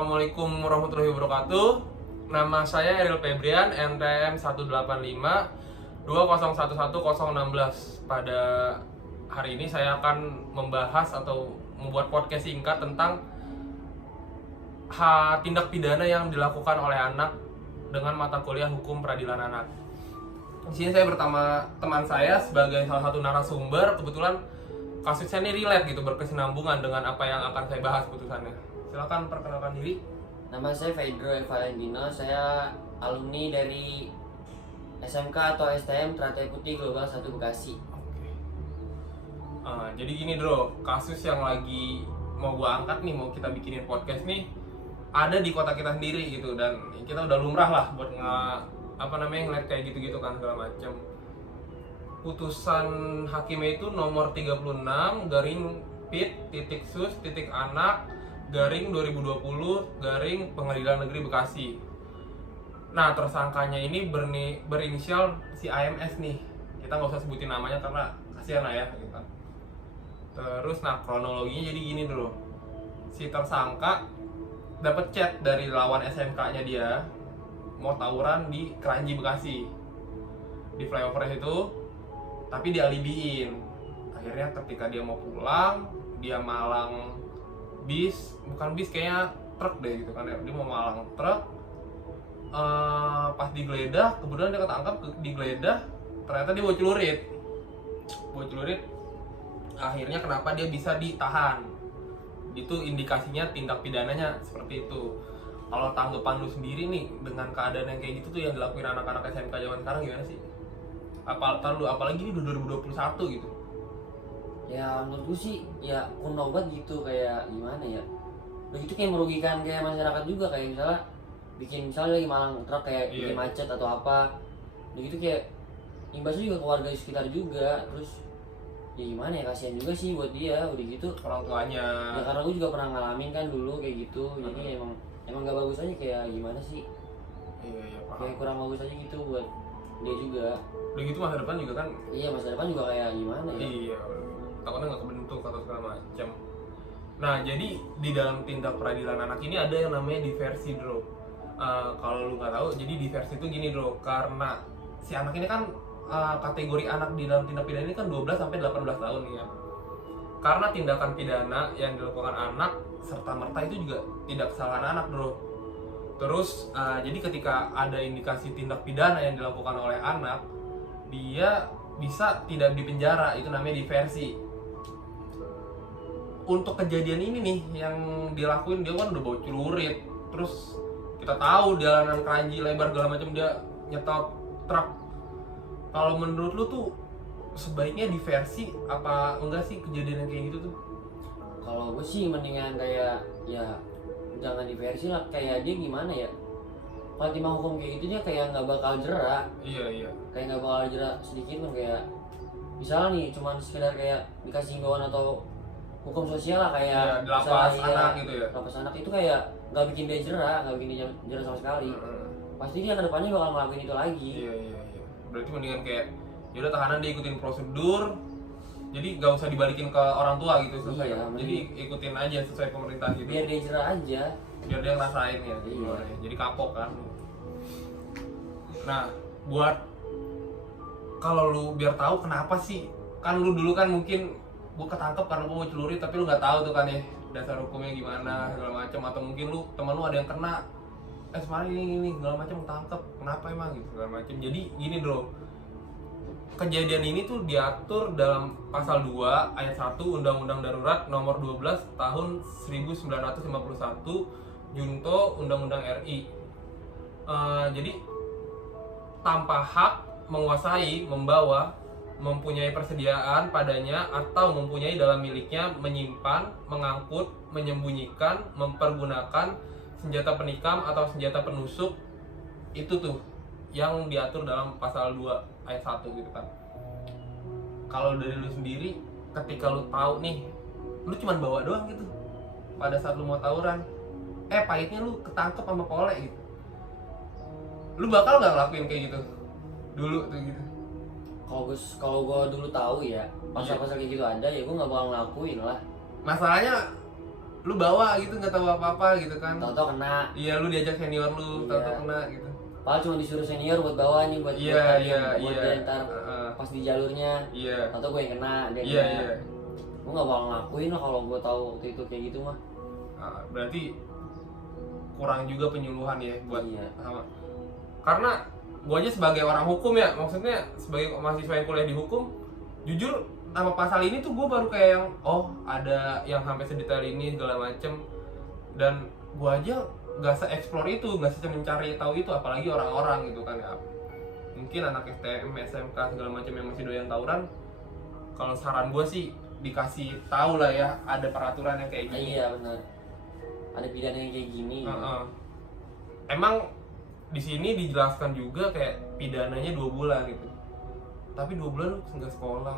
Assalamualaikum warahmatullahi wabarakatuh. Nama saya Eril Febrian, NTM 185 2011 Pada hari ini saya akan membahas atau membuat podcast singkat tentang tindak pidana yang dilakukan oleh anak dengan mata kuliah Hukum Peradilan Anak. Di sini saya bersama teman saya sebagai salah satu narasumber. Kebetulan kasusnya ini relate gitu, berkesinambungan dengan apa yang akan saya bahas putusannya. Silakan perkenalkan diri. Nama saya Fedro Valentino, saya alumni dari SMK atau STM Teratai Putih Global 1 Bekasi. Oke. Jadi gini bro, kasus yang lagi mau gua angkat nih, mau kita bikinin podcast nih, ada di kota kita sendiri gitu, dan kita udah lumrah lah buat ngeliat kayak gitu-gitu kan segala macam. Putusan hakimnya itu nomor 36 garing pit titik sus titik anak garing 2020 garing Pengadilan Negeri Bekasi. Nah, tersangkanya ini berinisial si AMS nih. Kita nggak usah sebutin namanya karena kasihan lah ya gitu. Terus kronologinya jadi gini dulu. Si tersangka dapat chat dari lawan SMK-nya dia mau tawuran di Keranji Bekasi. Di flyover itu, tapi dialibiin. Akhirnya ketika dia mau pulang, dia malang bukan bis, kayaknya truk deh gitu kan ya. Dia mau malang truk, pas digeledah, kemudian dia ketangkap digeledah, ternyata dia bawa celurit. Akhirnya kenapa dia bisa ditahan, itu indikasinya tindak pidananya seperti itu. Kalau tanggapan lu sendiri nih dengan keadaan yang kayak gitu tuh yang dilakuin anak-anak SMK zaman sekarang gimana sih? Apalagi ini 2021 gitu. Ya menurut gue sih ya kuno banget gitu, kayak gimana ya, begitu kayak merugikan kayak masyarakat juga, kayak misalnya lagi malang truk kayak bikin macet atau apa, begitu kayak imbasnya juga ke warga sekitar juga. Terus ya gimana ya, kasihan juga sih buat dia udah gitu, Orang tuanya. ya karena gue juga pernah ngalamin kan dulu kayak gitu. Jadi emang gak bagus aja, kayak gimana sih, Iya paham. kayak kurang bagus aja gitu buat dia juga. Udah gitu masa depan juga kan. Iya, masa depan juga kayak gimana ya. Iya, takutnya nggak kebentuk atau segala macam. Nah, jadi di dalam tindak peradilan anak ini ada yang namanya diversi, bro. Kalau lu nggak tahu, jadi diversi itu gini, bro. Karena si anak ini kan kategori anak di dalam tindak pidana ini kan 12 sampai 18 tahun nih ya. Karena tindakan pidana yang dilakukan anak serta merta itu juga tidak kesalahan anak, bro. Terus jadi ketika ada indikasi tindak pidana yang dilakukan oleh anak, dia bisa tidak dipenjara, itu namanya diversi. Untuk kejadian ini nih yang dilakuin, dia kan udah bawa celurit, terus kita tahu jalanan Keranji lebar segala macam, dia nyetop truk. Kalau menurut lu tuh sebaiknya diversi apa enggak sih kejadian yang kayak gitu tuh? Kalau gue sih mendingan kayak ya jangan diversi lah, kayak dia gimana ya, kalau timang hukum kayak gitu dia kayak nggak bakal jerak. Iya Kayak nggak bakal jerak sedikit pun, kayak misalnya nih cuman sekedar kayak dikasih himbauan atau hukum sosial lah, kayak lapas anak gitu ya. lapas anak itu kayak nggak bikin dia jerak, nggak bikin dia jerak sama sekali. Pasti dia kedepannya bakal ngelakuin itu lagi. Iya. Berarti mendingan kayak yaudah tahanan dia ikutin prosedur, jadi gak usah dibalikin ke orang tua gitu selesai. Iya, jadi ikutin aja sesuai pemerintah gitu. Biar dia jerak aja. Biar dia ngerasain ya. Iya. Jadi kapok kan. Nah, buat kalau lu biar tahu kenapa sih, kan lu dulu kan mungkin gua ketangkep karena gua mau celurit, tapi lu nggak tahu tuh kan ya dasar hukumnya gimana segala macam, atau mungkin lu teman lu ada yang kena semalam ini segala macam ketangkep, kenapa emang gitu segala macam. Jadi gini bro, kejadian ini tuh diatur dalam pasal 2 ayat 1 Undang-Undang Darurat nomor 12 tahun 1951 Junto Undang-Undang RI. Jadi tanpa hak menguasai, membawa, mempunyai persediaan padanya atau mempunyai dalam miliknya, menyimpan, mengangkut, menyembunyikan, mempergunakan senjata penikam atau senjata penusuk, itu tuh yang diatur dalam pasal 2 ayat 1 gitu kan. Kalau dari lu sendiri, ketika lu tahu nih, lu cuman bawa doang gitu pada saat lu mau tawuran, pahitnya lu ketangkep sama pole gitu, lu bakal nggak ngelakuin kayak gitu dulu tuh gitu? Kalau gue dulu tahu ya pasal-pasal kayak gitu ada, ya gue nggak bakal ngelakuin lah. Masalahnya lu bawa gitu nggak tahu apa-apa gitu kan. Tahu-tahu kena. Iya, lu diajak senior lu, Iya. tahu-tahu kena gitu. Padahal cuma disuruh senior buat bawa nih buat Iya, buat iya, buat iya. dia ntar pas di jalurnya. Iya. Tahu-tahu gue yang kena, dia Iya, kena. iya. Gue nggak bakal ngelakuin lah kalau gue tahu waktu itu kayak gitu mah. Berarti kurang juga penyuluhan ya buat Iya. sama. Karena gua aja sebagai orang hukum ya, maksudnya sebagai mahasiswa yang kuliah di hukum, jujur sama pasal ini tuh gue baru kayak yang oh ada yang sampai sedetail ini segala macem, dan gua aja nggak se-explore itu, nggak mencari tahu itu, apalagi orang-orang gitu kan ya. Mungkin anak STM, SMK segala macam yang masih doyan tawuran, kalau saran gua sih dikasih tahu lah ya ada peraturan yang kayak gini. Iya benar. Ada pidana yang kayak gini. Emang di sini dijelaskan juga kayak pidananya 2 bulan gitu. Tapi 2 bulan lu nggak sekolah,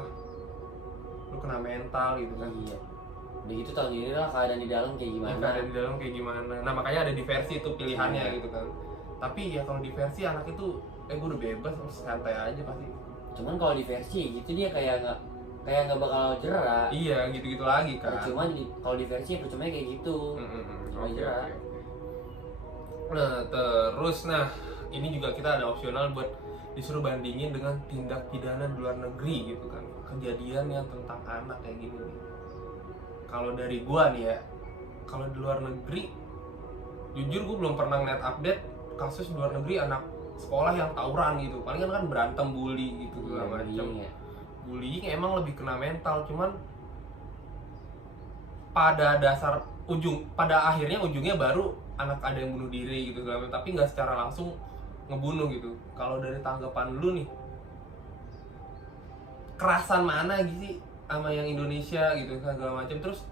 lu kena mental gitu kan. Iya. Udah gitu tahu diri lah keadaan di dalam kayak gimana. Ya, keadaan di dalam kayak gimana. Nah makanya ada diversi itu pilihannya Iya. gitu kan. Tapi ya kalau diversi anak itu, gue udah bebas, santai aja pasti. Cuman kalau di versi gitu dia kayak nggak bakal jerak. Iya gitu-gitu lagi kan. Percuma kalau di versi percuma kayak gitu. Oke, jerak. oke. Nah terus, ini juga kita ada opsional buat disuruh bandingin dengan tindak pidana di luar negeri gitu kan, kejadian yang tentang anak kayak gini nih. Kalau dari gua nih ya, kalau di luar negeri, jujur gua belum pernah ngeliat update kasus di luar negeri anak sekolah yang tawuran gitu. Paling kan berantem, bully gitu segala macam. Bullying emang lebih kena mental, cuman pada akhirnya ujungnya baru anak ada yang bunuh diri gitu segala macam, tapi nggak secara langsung ngebunuh gitu. Kalau dari tanggapan lu nih, kerasan mana gitu sih sama yang Indonesia gitu segala macam, terus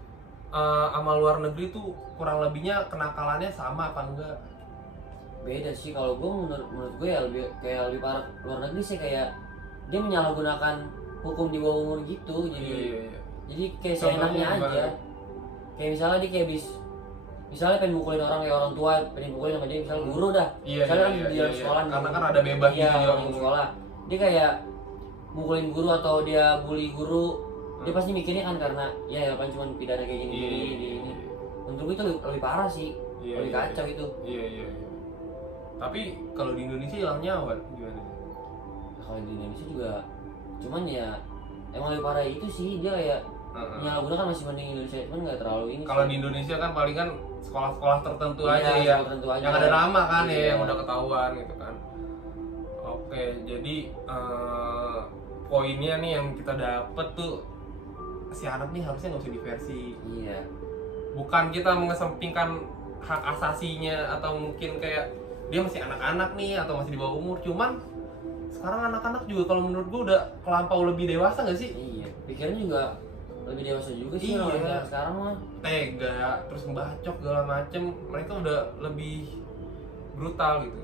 sama luar negeri tuh kurang lebihnya kenakalannya sama apa enggak? Beda sih kalau gue menurut gue ya lebih parah luar negeri sih, kayak dia menyalahgunakan hukum di bawah umur gitu, jadi kayak seenaknya aja. Kayak misalnya dia kayak misalnya pengen mukulin orang kayak orang tua, pengen mukulin sama dia misalnya guru dah. Misalnya kan di dalam sekolah karena kan ada bebas gitu di di sekolah. Dia kayak mukulin guru atau dia bully guru, dia pasti mikirnya kan karena ya kan cuma pidana kayak gini. Menurut gue itu lebih parah sih, lebih kacau itu. Iya. Tapi kalau di Indonesia hilang nyawa gimana? Kalau di Indonesia juga, cuman ya emang lebih parah itu sih, dia kayak menyalahgunakan masih mending Indonesia, cuman nggak terlalu ini. Kalau di Indonesia kan paling kan sekolah-sekolah tertentu Iya, aja ya, tertentu aja. yang ada nama kan Iya. ya, yang udah ketahuan gitu kan. Oke, jadi poinnya nih yang kita dapet tuh, si anak nih harusnya nggak usah diversi. Iya. Bukan kita mengesampingkan hak asasinya atau mungkin kayak dia masih anak-anak nih atau masih di bawah umur, cuman sekarang anak-anak juga kalau menurut gua udah kelampau lebih dewasa nggak sih? Iya. Pikirannya juga lebih dewasa juga sih Iya. orang sekarang mah. Tega, terus ngebacok segala macem, mereka udah lebih brutal gitu.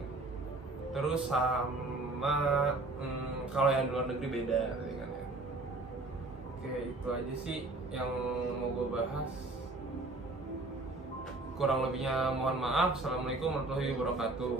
Terus sama kalau yang di luar negeri beda kan ya. Oke, itu aja sih yang mau gue bahas. Kurang lebihnya mohon maaf. Assalamualaikum warahmatullahi wabarakatuh.